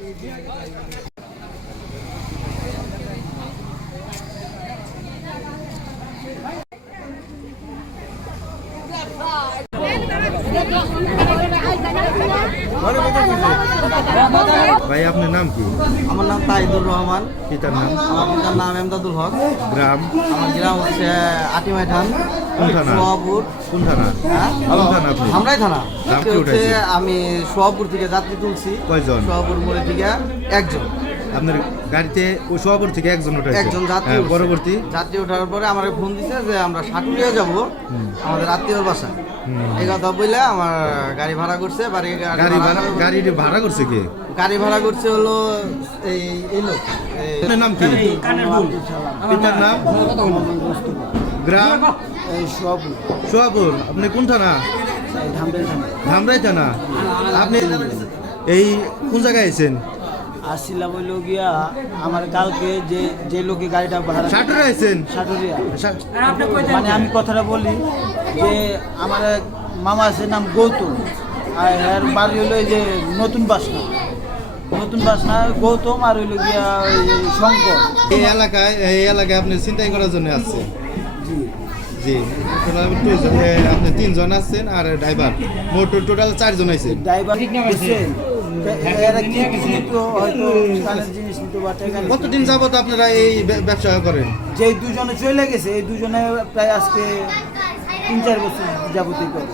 ভাই আপনার নাম কি? আমার নাম তাইদুর রহমান। পিতার নাম? আমার পিতার নাম এমদাদুল হক। গ্রাম? আমার গ্রাম হচ্ছে আটিমাইথান। কোন থানা? সোহাপুর। কোন থানা? হ্যাঁ, কোন থানা আপনি? ধামরাই থানা। দাম কি হচ্ছে উঠাইছে? আমি সোহাপুর থেকে যাত্রী তুলছি। কয়জন? সোহাপুর মোড়ে থেকে একজন। আপনার গাড়িতে ও সোহাপুর থেকে একজন উঠেছে? একজন যাত্রী হ্যাঁ, উঠছে। পরবর্তী যাত্রী ওঠার পরে আমার ফোন দিছে যে আমরা সাটুরিয়া যাব আমাদের আত্মীয়র বাসায়। এই কথা বলে আমার গাড়ি ভাড়া করছে। গাড়ি ভাড়া করছে কে? গাড়ি ভাড়া করছে হলো এই লোক। আপনার নাম কি? পিতার নাম? গ্রাম? সোহাপুর। সোহাপুর। আপনি কোন থানা? ধামরাই থানা। আপনি এই কোন জায়গায় আছেন? আসছিলাম হইল গিয়া আমার কালকে যে লোকে গাড়িটা ভাড়া সাটুরে আছেন? সাটুরিয়া। মানে আমি কথাটা বলি যে আমার এক মামা আছে নাম গৌতম, আর এর বাড়ি হইলো এই যে নতুন বাসনা গৌতম, আর হইলো গিয়া ওই যে শঙ্কর। এই এলাকায় আপনি চিন্তাই করার জন্য আসছেন? জি। আপনি 3 জন আসছেন আর ড্রাইভার, মোট টোটাল 4 জন আছেন। ড্রাইভার কতদিন যাবত আপনারা এই ব্যবসা করেন? যে দুজনে চলে গেছে, এই দুজনে প্রায় আজকে 3-4 বছর যাবতীয় করে।